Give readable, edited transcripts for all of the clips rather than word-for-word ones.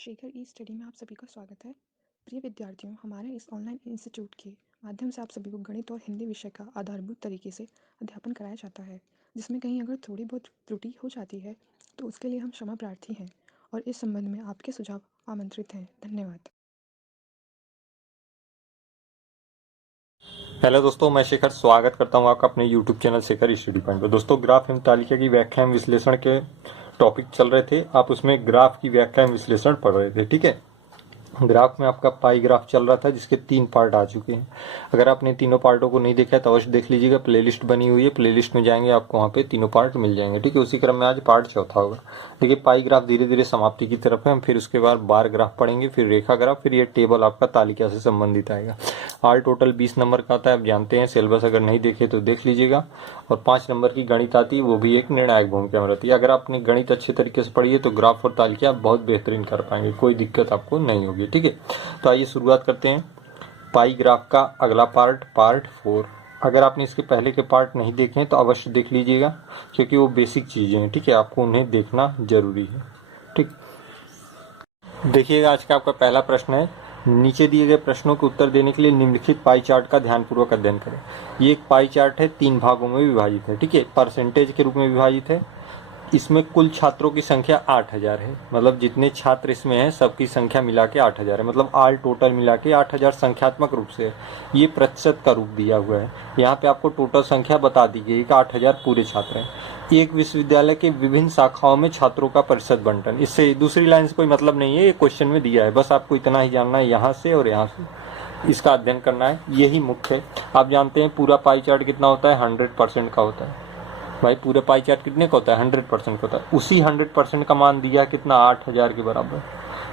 शेखर ई study में आप सभी का स्वागत है। प्रिय विद्यार्थियों, हमारे इस ऑनलाइन इंस्टीट्यूट के माध्यम से आप सभी को गणित और हिंदी विषय का आधारभूत तरीके से अध्यापन कराया जाता है, जिसमें कहीं अगर थोड़ी बहुत त्रुटि हो जाती है तो उसके लिए हम क्षमा प्रार्थी हैं और इस संबंध में आपके सुझाव आमंत्रित हैं। धन्यवाद। हेलो दोस्तों, मैं शेखर स्वागत करता हूं आपका अपने YouTube channel Shekhar study point पर। दोस्तों, ग्राफ एवं तालिका की व्याख्या एवं विश्लेषण के टॉपिक चल रहे थे। आप उसमें ग्राफ की व्याख्या एवं विश्लेषण पढ़ रहे थे, ठीक है। ग्राफ में आपका पाई ग्राफ चल रहा था, जिसके 3 पार्ट आ चुके हैं। अगर आपने तीनों पार्टों को नहीं देखा है तो अवश्य देख लीजिएगा। प्लेलिस्ट बनी हुई है, प्लेलिस्ट में जाएंगे आपको वहाँ पे तीनों पार्ट मिल जाएंगे, ठीक है। उसी क्रम में आज पार्ट चौथा होगा। देखिए, पाई ग्राफ धीरे धीरे समाप्ति की तरफ है। हम फिर उसके बाद बार ग्राफ पढ़ेंगे, फिर रेखा ग्राफ, फिर ये टेबल आपका तालिका से संबंधित आएगा। ऑल टोटल 20 नंबर का आता है, आप जानते हैं। सिलेबस अगर नहीं देखे तो देख लीजिएगा। और 5 नंबर की गणित आती है, वो भी एक निर्णायक भूमिका में रहती है। अगर आपने गणित अच्छे तरीके से पढ़ी है तो ग्राफ और तालिका आप बहुत बेहतरीन कर पाएंगे, कोई दिक्कत आपको नहीं होगी, ठीक है। तो आइए शुरुआत करते हैं। पाई ग्राफ का अगला पार्ट 4। अगर आपने इसके पहले के पार्ट नहीं देखे हैं तो अवश्य देख लीजिएगा, क्योंकि वो बेसिक चीजें हैं, ठीक है। आपको उन्हें देखना जरूरी है, ठीक। देखिएगा, आज का आपका पहला प्रश्न है। नीचे दिए गए प्रश्नों के उत्तर देने के लिए निम्नलिखित पाई चार्ट का ध्यानपूर्वक अध्ययन करें। ये एक पाई चार्ट है, 3 भागों में विभाजित है, ठीक है। परसेंटेज के रूप में विभाजित है। इसमें कुल छात्रों की संख्या 8000 है। मतलब जितने छात्र इसमें हैं सबकी संख्या मिला के 8000 है। मतलब ऑल टोटल मिला के 8000 संख्यात्मक रूप से। ये प्रतिशत का रूप दिया हुआ है। यहाँ पे आपको टोटल संख्या बता दी गई कि 8000 पूरे छात्र हैं। एक विश्वविद्यालय के विभिन्न शाखाओं में छात्रों का प्रतिशत बंटन। इससे दूसरी लाइन से कोई मतलब नहीं है, ये क्वेश्चन में दिया है। बस आपको इतना ही जानना है, यहाँ से और यहाँ से इसका अध्ययन करना है, यही मुख्य है। आप जानते हैं पूरा पाई चार्ट कितना होता है, 100% का होता है। भाई पूरे पाई चार्ट कितने का होता है, 100% का होता है। उसी 100% का मान दिया कितना, 8000 के बराबर।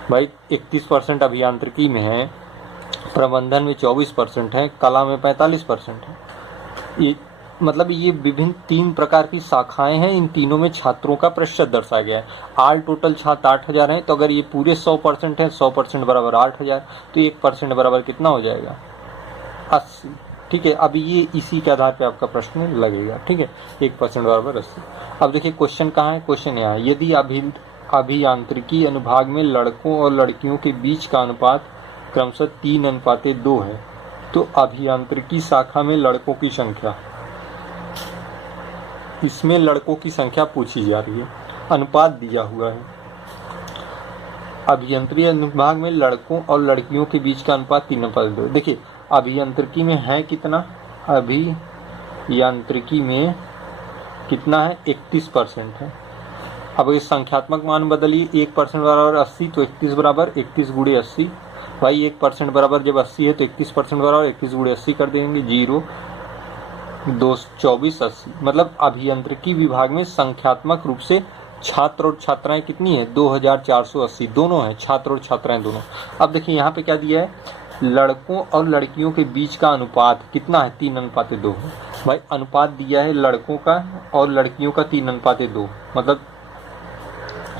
भाई 31% अभियांत्रिकी में है, प्रबंधन में 24% है, कला में 45% है। ये मतलब ये विभिन्न 3 प्रकार की शाखाएं हैं। इन तीनों में छात्रों का प्रतिशत दर्शाया गया है। ऑल टोटल छात्र 8000 हैं, तो अगर ये पूरे 100% है, 100% बराबर 8000, तो 1% बराबर कितना हो जाएगा, 80, ठीक है। अभी ये इसी के आधार पे आपका प्रश्न लगेगा, ठीक है। 1% बराबर 80। अब देखिए क्वेश्चन कहाँ है, क्वेश्चन यहाँ। यदि अभियांत्रिकी अनुभाग में लड़कों और लड़कियों के बीच का अनुपात क्रमशः 3:2 है, तो अभियांत्रिकी शाखा में लड़कों की संख्या, इसमें लड़कों की संख्या पूछी जा रही है, अनुपात दिया हुआ है। अभियांत्रिकी अनुभाग में लड़कों और लड़कियों के बीच का अनुपात 3:2। देखिए अभियांत्रिकी में है कितना, अभियांत्रिकी में कितना है, 31% है। अब इस संख्यात्मक मान बदलिए, 1% बराबर 80, तो 31 बराबर 31 गुणे 80। भाई 1% बराबर जब 80 है तो 31% बराबर 31 गुणे 80 कर देंगे, 0 2 24 80। मतलब अभियांत्रिकी विभाग में संख्यात्मक रूप से छात्र और छात्राएं कितनी है, 2480 दोनों है, छात्र और छात्राएं दोनों। अब देखिए यहाँ पे क्या दिया है, लड़कों और लड़कियों के बीच का अनुपात कितना है, 3:2 है। भाई अनुपात दिया है लड़कों का और लड़कियों का 3:2, मतलब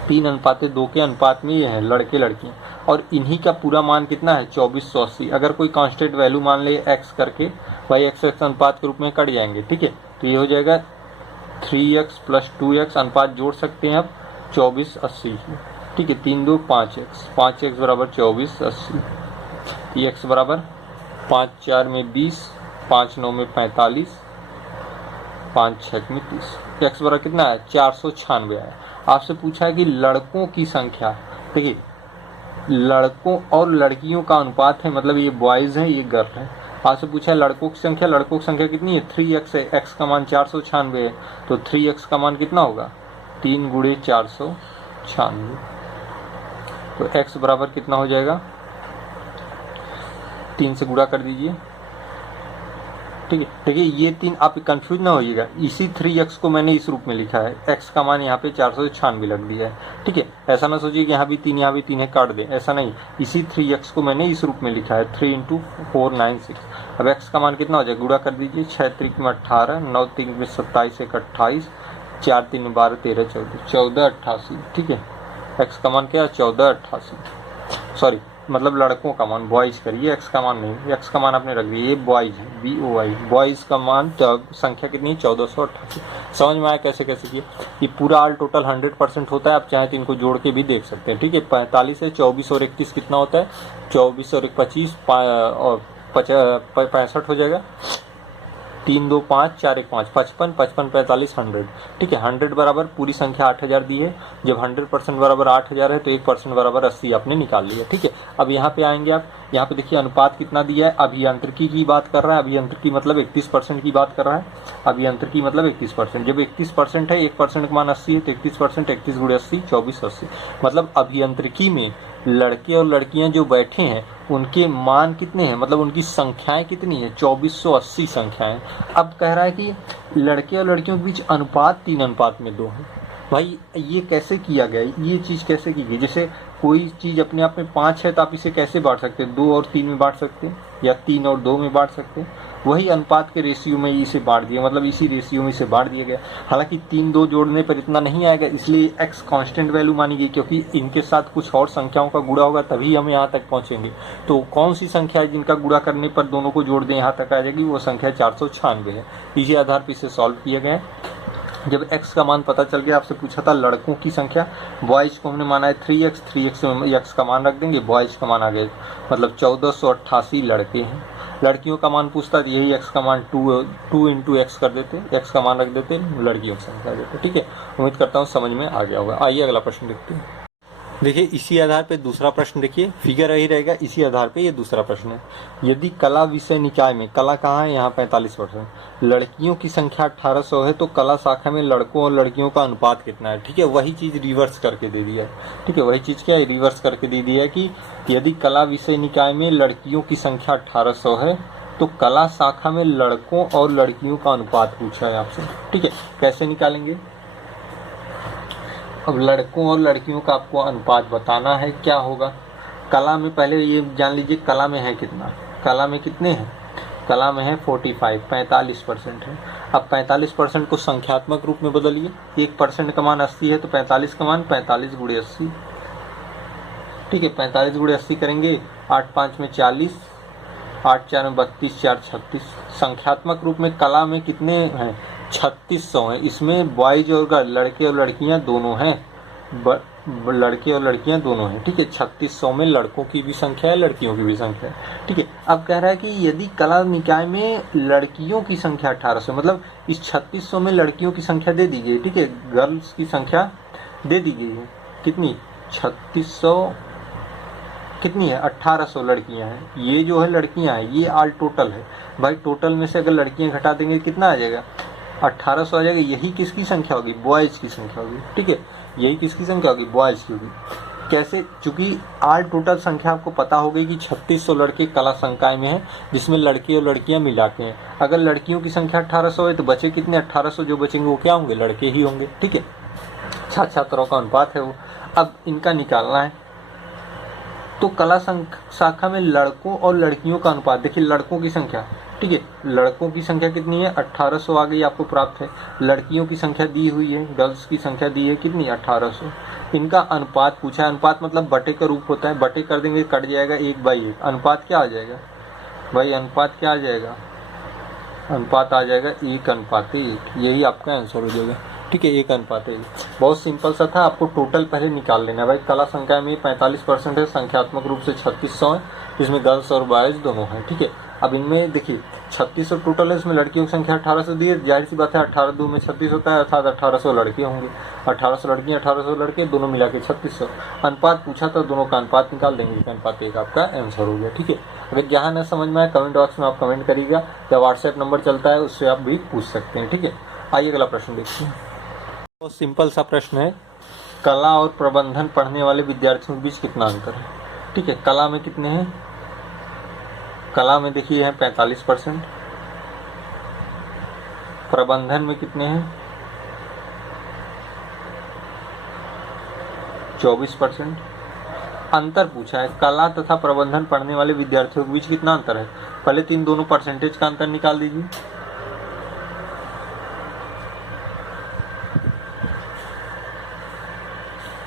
3:2 के अनुपात में ये है लड़के लड़कियां। और इन्हीं का पूरा मान कितना है, 2480। अगर कोई कांस्टेंट वैल्यू मान ले x करके, भाई x अनुपात के रूप में कट जाएंगे, ठीक है। तो ये हो जाएगा 3x + 2x, अनुपात जोड़ सकते हैं आप, 2480, ठीक है। 3 2 5x, 5x बराबर 2480। x बराबर 5 4 में 20, 5 9 में 45, 5 6 में 30। x बराबर कितना है, 496 है। आपसे पूछा है कि लड़कों की संख्या। देखिए लड़कों और लड़कियों का अनुपात है, मतलब ये बॉयज है, ये गर्ल है। आपसे पूछा है लड़कों की संख्या। लड़कों की संख्या कितनी है, 3x है। x का मान 496 है, तो 3x का मान कितना होगा, 3 गुणे 496। तो x बराबर कितना हो जाएगा, 3 से गुणा कर दीजिए, ठीक है। देखिए ये 3, आप कंफ्यूज ना होइएगा। इसी 3x को मैंने इस रूप में लिखा है, x का मान यहाँ पे 496 लग दिया है, ठीक है। ऐसा ना सोचिए कि यहाँ भी 3 यहाँ भी 3 है काट दें, ऐसा नहीं। इसी 3x को मैंने इस रूप में लिखा है, 3 × 496। अब x का मान कितना हो जाएगा, गुणा कर दीजिए, 6 3 में 18, 9 3 में 27, 1 28, 4 3 में 12 13 14 1488, ठीक है। x का मान क्या है, 1488, सॉरी मतलब लड़कों का मान, बॉयज करिए, एक्स का मान नहीं, एक्स का मान आपने रख दिया, ये बॉयज है, BOY, बॉयज का मान संख्या कितनी है 1488। समझ में आया कैसे कैसे किया। ये पूरा ऑल टोटल 100% होता है, आप चाहे तो इनको जोड़ के भी देख सकते हैं, ठीक है। 45 है, 24 और 31 कितना होता है, 24 और 25 और 65 हो जाएगा, 3 2 5 4 1 5 55 55 45 100, ठीक है। 100 बराबर पूरी संख्या 8000 दी है, जब 100% बराबर 8000 है तो 1% बराबर 80 आपने निकाल लिया, ठीक है। अब यहाँ पे आएंगे आप, यहाँ पे देखिए अनुपात कितना दिया है, अभियांत्रिकी की बात कर रहा है, अभियांत्रिकी मतलब 31% की बात कर रहा है, अभियांत्रिकी मतलब 31%, जब 31% है 1% का मान 80 है तो 31%, 31 गुणे 80 24 80, मतलब अभियांत्रिकी में लड़के और लड़कियां जो बैठे हैं उनके मान कितने हैं, मतलब उनकी संख्याएं कितनी है, 2480 संख्याएं। अब कह रहा है कि लड़के और लड़कियों के बीच अनुपात 3:2 है। भाई ये कैसे किया गया, ये चीज कैसे की गई, जैसे कोई चीज अपने आप में 5 है तो आप इसे कैसे बांट सकते हैं, 2 और 3 में बांट सकते हैं, या 3 और 2 में बांट सकते हैं, वही अनुपात के रेशियो में इसे बांट दिया, मतलब इसी रेशियो में इसे बांट दिया गया। हालांकि 3 2 जोड़ने पर इतना नहीं आएगा, इसलिए x कांस्टेंट वैल्यू मानी गई, क्योंकि इनके साथ कुछ और संख्याओं का गुणा होगा तभी हम यहाँ तक पहुंचेंगे। तो कौन सी संख्या है जिनका गुणा करने पर दोनों को जोड़ दें यहाँ तक आ जाएगी, वो संख्या 496 है। इसी आधार पर इसे सॉल्व किया गया है। जब x का मान पता चल गया, आपसे पूछा था लड़कों की संख्या, बॉयज को हमने माना है 3x में x का मान रख देंगे, बॉयज का मान आ गया, मतलब 1488 लड़के हैं। लड़कियों का मान पूछता है, यही x का मान 2 इंटू x कर देते, x का मान रख देते, लड़कियों की संख्या देते, ठीक है। उम्मीद करता हूँ समझ में आ गया होगा। आइए अगला प्रश्न देखते हैं। देखिए इसी आधार पे दूसरा प्रश्न, देखिए फिगर यही रहेगा, इसी आधार पे ये दूसरा प्रश्न है। यदि कला विषय निकाय में, कला कहाँ है, यहाँ 45%, लड़कियों की संख्या 1800 है तो कला शाखा में लड़कों और लड़कियों का अनुपात कितना है, ठीक है। वही चीज रिवर्स करके दे दिया है, ठीक है। वही चीज क्या है, रिवर्स करके दे दिया है कि यदि कला विषय निकाय में लड़कियों की संख्या 1800 है तो कला शाखा में लड़कों और लड़कियों का अनुपात पूछा है आपसे, ठीक है। कैसे निकालेंगे, अब लड़कों और लड़कियों का आपको अनुपात बताना है, क्या होगा। कला में पहले ये जान लीजिए कला में है कितना, कला में कितने हैं, कला में है 45% है। अब 45% को संख्यात्मक रूप में बदलिए, 1% का मान 80 है तो 45 का मान 45 गुणे 80, ठीक है। 45 गुणे 80 करेंगे, 8 5 में 40, 8 4 में 32, 4 36। संख्यात्मक रूप में कला में कितने हैं, 3600 है। इसमें बॉयज और गर्ल, लड़के और लड़कियां दोनों हैं, लड़के और लड़कियां दोनों हैं, ठीक है। 3600 में लड़कों की भी संख्या है, लड़कियों की भी संख्या है, ठीक है। अब कह रहा है कि यदि कला निकाय में लड़कियों की संख्या 1800, मतलब इस 3600 में लड़कियों की संख्या दे दी गई, ठीक है, गर्ल्स की संख्या दे दी गई है, कितनी 3600 कितनी है, 1800 लड़कियां हैं। ये जो है लड़कियां हैं, ये ऑल टोटल है। भाई टोटल में से अगर लड़कियां घटा देंगे कितना आ जाएगा, 1800 आ जाएगा। यही किसकी संख्या होगी, बॉयज की संख्या होगी, ठीक है। यही किसकी संख्या होगी, बॉयज की होगी। कैसे, चूंकि ऑल टोटल संख्या आपको पता हो गई कि 3600 लड़के कला संकाय में है, जिसमें लड़के और लड़कियां मिला के हैं। अगर लड़कियों की संख्या 1800 है तो बचे कितने, 1800 जो बचेंगे वो क्या होंगे, लड़के ही होंगे, ठीक है। छात्रों का अनुपात है वो। अब इनका निकालना है, तो कला शाखा में लड़कों और लड़कियों का अनुपात, देखिए लड़कों की संख्या, ठीक है, लड़कों की संख्या कितनी है, 1800 आ गई आपको प्राप्त है। लड़कियों की संख्या दी हुई है, गर्ल्स की संख्या दी है कितनी, 1800। इनका अनुपात पूछा है, अनुपात मतलब बटे का रूप होता है, बटे कर देंगे कट जाएगा 1/1। अनुपात क्या आ जाएगा भाई, अनुपात क्या आ जाएगा, अनुपात आ जाएगा 1:1। यही आपका आंसर हो जाएगा, ठीक है, 1:1। बहुत सिंपल सा था, आपको टोटल पहले निकाल लेना है। भाई कला संख्या में 45% है, संख्यात्मक रूप से 3600 है, इसमें गर्ल्स और बॉयज दोनों हैं, ठीक है। अब इनमें देखिए 3600 टोटल है, इसमें लड़कियों की संख्या 1800 दी है, जाहिर सी बात है 18 2 में 36 होता है, अर्थात 1800 लड़के होंगे। 1800 लड़कियां 1800 लड़के दोनों मिला के 3600। अनुपात पूछा तो दोनों का अनुपात निकाल देंगे, 1:1 आपका आंसर हो गया, ठीक है। अगर यहाँ न समझ में आए कमेंट बॉक्स में आप कमेंट करिएगा, या व्हाट्सएप नंबर चलता है उससे आप भी पूछ सकते हैं, ठीक है। आइए अगला प्रश्न देखते हैं। बहुत सिंपल सा प्रश्न है, कला और प्रबंधन पढ़ने वाले विद्यार्थियों के बीच कितना अंतर है, ठीक है। कला में कितने हैं, कला में देखिए है 45%, प्रबंधन में कितने हैं 24%। अंतर पूछा है, कला तथा प्रबंधन पढ़ने वाले विद्यार्थियों के बीच कितना अंतर है। पहले तीन दोनों परसेंटेज का अंतर निकाल दीजिए।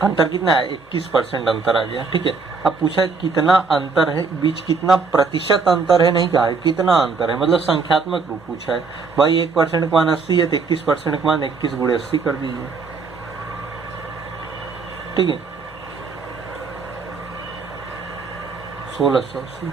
अंतर कितना है, 21% अंतर आ गया। ठीक है, अब पूछा है कितना अंतर है, बीच कितना प्रतिशत अंतर है नहीं कहा है, कितना अंतर है, मतलब संख्यात्मक रूप पूछा है। भाई 1% का मान 80 है तो 21% का मान 21 गुणे 80 कर दीजिए। ठीक है, 1680,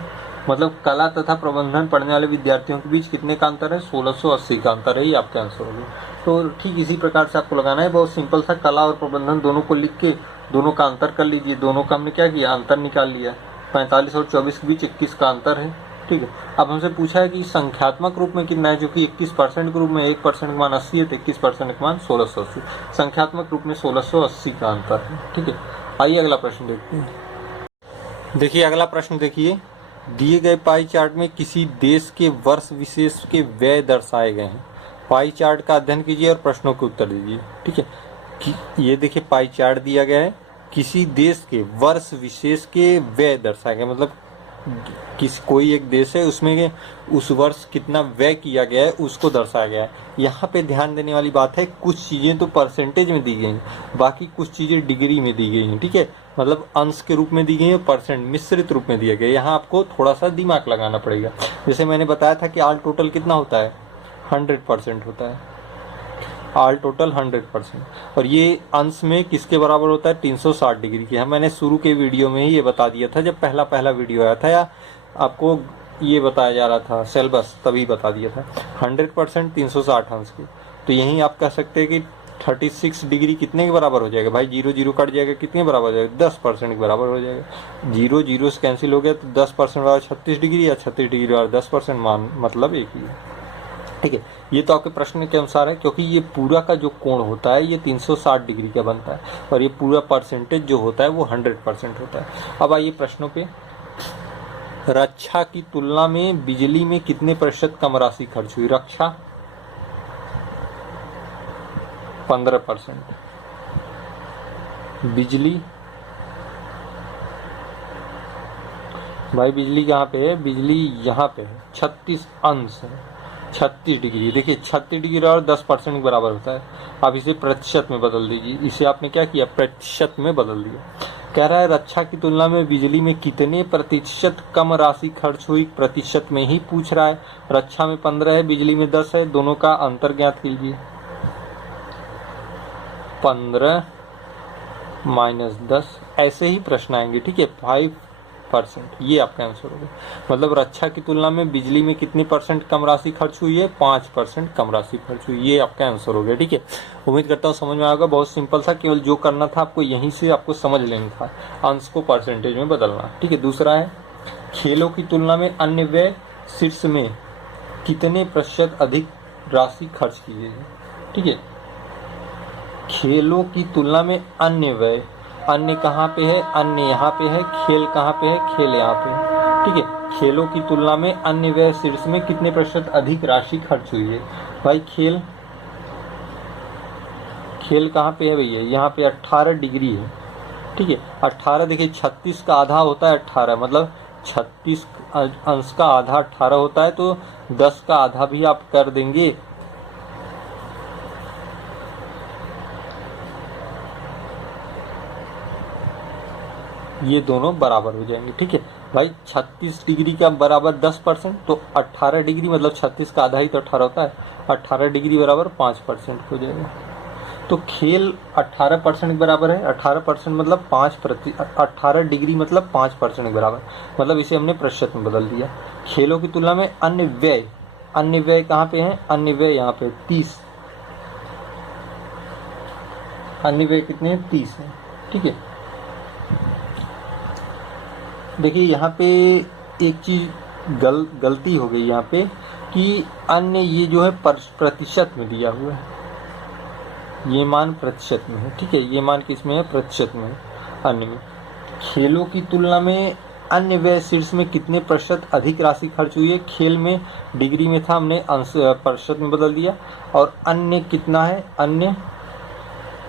मतलब कला तथा प्रबंधन पढ़ने वाले विद्यार्थियों के बीच कितने का अंतर है, 1680 का अंतर है, ये आपका आंसर होगा। तो ठीक इसी प्रकार से आपको लगाना है, बहुत सिंपल था। कला और प्रबंधन दोनों को लिख के दोनों का अंतर कर लीजिए। दोनों का हमने क्या किया, अंतर निकाल लिया। 45 और 24 के बीच 21 का अंतर है। ठीक है, अब हमसे पूछा है कि संख्यात्मक रूप में कितना है, जो कि 21% के रूप में 1% का मान 80 है तो 21% का मान 1680। संख्यात्मक रूप में 1680 का अंतर है। ठीक है, आइए अगला प्रश्न देखते हैं। देखिए अगला प्रश्न देखिए, दिए गए पाई चार्ट में किसी देश के वर्ष विशेष के व्यय दर्शाए गए हैं। पाई चार्ट का अध्ययन कीजिए और प्रश्नों के उत्तर दीजिए। ठीक है, ये देखिए पाई चार्ट दिया गया है, किसी देश के वर्ष विशेष के व्यय दर्शाए गए, मतलब किसी कोई एक देश है उसमें उस वर्ष कितना व्यय किया गया है उसको दर्शाया गया है। यहाँ पे ध्यान देने वाली बात है, कुछ चीजें तो परसेंटेज में दी गई हैं, बाकी कुछ चीजें डिग्री में दी गई हैं। ठीक है, मतलब अंश के रूप में दी गई है, परसेंट मिश्रित रूप में दिया गया। यहाँ आपको थोड़ा सा दिमाग लगाना पड़ेगा। जैसे मैंने बताया था कि ऑल टोटल कितना होता है, 100% होता है, ऑल टोटल 100%। और ये अंश में किसके बराबर होता है, 360 डिग्री के। मैंने शुरू के वीडियो में ही ये बता दिया था, जब पहला वीडियो आया था या आपको ये बताया जा रहा था सिलेबस, तभी बता दिया था 100% 360 अंश के। तो यहीं आप कह सकते हैं कि 36 डिग्री कितने के बराबर हो जाएगा, भाई 0 0 कट जाएगा, कितने बराबर हो जाएगा, 10% के बराबर हो जाएगा। 0 0 से कैंसिल हो गया तो 10% बराबर 36 डिग्री, या 36 डिग्री और 10% मान मतलब एक ही है। ठीक है, ये तो आपके प्रश्न के अनुसार है, क्योंकि ये पूरा का जो कोण होता है ये 360 डिग्री का बनता है, और ये पूरा परसेंटेज जो होता है वो 100% होता है। अब आइए प्रश्नों पे। रक्षा की तुलना में बिजली में कितने प्रतिशत कम राशि खर्च हुई, रक्षा 15%, बिजली, भाई बिजली कहाँ पे है, बिजली यहाँ पे है, 36 अंश है, 36 डिग्री। देखिए 36 डिग्री और 10% के बराबर होता है। आप इसे प्रतिशत में बदल दीजिए, इसे आपने क्या किया, प्रतिशत में बदल दिया। कह रहा है रक्षा की तुलना में बिजली में कितने प्रतिशत कम राशि खर्च हुई, प्रतिशत में ही पूछ रहा है। रक्षा में 15 है, बिजली में 10 है, दोनों का अंतर ज्ञात कीजिए। 15 माइनस 10, ऐसे ही प्रश्न आएंगे। ठीक है, 5%, ये आपका आंसर होगा। मतलब रक्षा की तुलना में बिजली में कितनी परसेंट कम राशि खर्च हुई है, 5% कम राशि खर्च हुई, ये आपका आंसर हो गया। ठीक है, उम्मीद करता हूँ समझ में आएगा। बहुत सिंपल था, केवल जो करना था आपको यहीं से आपको समझ लेना था, अंश को परसेंटेज में बदलना। ठीक है, दूसरा है खेलों की तुलना में अन्य व्यय शीर्ष में कितने प्रतिशत अधिक राशि खर्च की गई है। ठीक है, खेलों की तुलना में अन्य व्यय, अन्य कहाँ पे है, अन्य यहाँ पे है, खेल कहाँ पे है, खेल यहाँ पे है। ठीक है, खेलों की तुलना में अन्य व्यय शीर्ष में कितने प्रतिशत अधिक राशि खर्च हुई है। भाई खेल, खेल कहाँ पे है भैया, यहाँ पे 18 डिग्री है। ठीक है, 18, देखिए 36 का आधा होता है 18, मतलब 36 अंश का आधा 18 होता है, तो 10 का आधा भी आप कर देंगे, ये दोनों बराबर हो जाएंगे। ठीक है भाई, 36 डिग्री का बराबर 10%, तो 18 डिग्री मतलब 36 का आधा ही तो 18 होता है, 18 डिग्री बराबर 5% हो जाएगा। तो खेल 18% के बराबर है, 18% मतलब 18 डिग्री मतलब 5% के बराबर, मतलब इसे हमने प्रतिशत में बदल दिया। खेलों की तुलना में अन्य व्यय, अन्य व्यय कहाँ पे है, अन्य व्यय यहाँ पे 30, अन्य व्यय कितने हैं, 30 है। ठीक है, देखिए यहाँ पे एक चीज गलती हो गई यहाँ पे कि अन्य ये जो है प्रतिशत में दिया हुआ है, ये मान प्रतिशत में है। ठीक है, ये मान किस में है, प्रतिशत में है, अन्य में। खेलों की तुलना में अन्य व्यय शीर्ष में कितने प्रतिशत अधिक राशि खर्च हुई है, खेल में डिग्री में था, हमने अंश प्रतिशत में बदल दिया। और अन्य कितना है, अन्य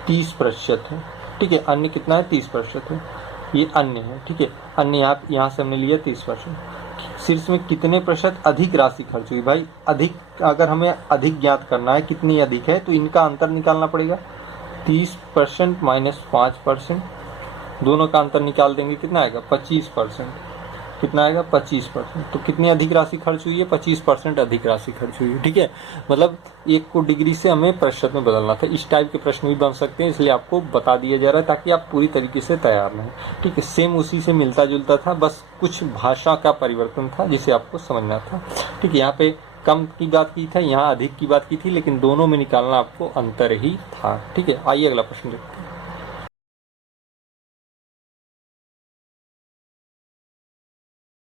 30% है। ठीक है, अन्य कितना है, 30% है, ये अन्य है। ठीक है, अन्य यहाँ से हमने लिया 30%। शीर्ष में कितने प्रतिशत अधिक राशि खर्च हुई, भाई अधिक, अगर हमें अधिक ज्ञात करना है कितनी अधिक है तो इनका अंतर निकालना पड़ेगा। 30% माइनस 5%, दोनों का अंतर निकाल देंगे, कितना आएगा 25%। कितना आएगा 25%। तो कितनी अधिक राशि खर्च हुई है, 25% अधिक राशि खर्च हुई है। ठीक है, मतलब 1 को डिग्री से हमें प्रतिशत में बदलना था। इस टाइप के प्रश्न भी बन सकते हैं, इसलिए आपको बता दिया जा रहा है ताकि आप पूरी तरीके से तैयार रहें। ठीक है, सेम उसी से मिलता जुलता था, बस कुछ भाषा का परिवर्तन था जिसे आपको समझना था। ठीक है, यहाँ पे कम की बात की था, यहाँ अधिक की बात की थी, लेकिन दोनों में निकालना आपको अंतर ही था। ठीक है, आइए अगला प्रश्न देखते हैं।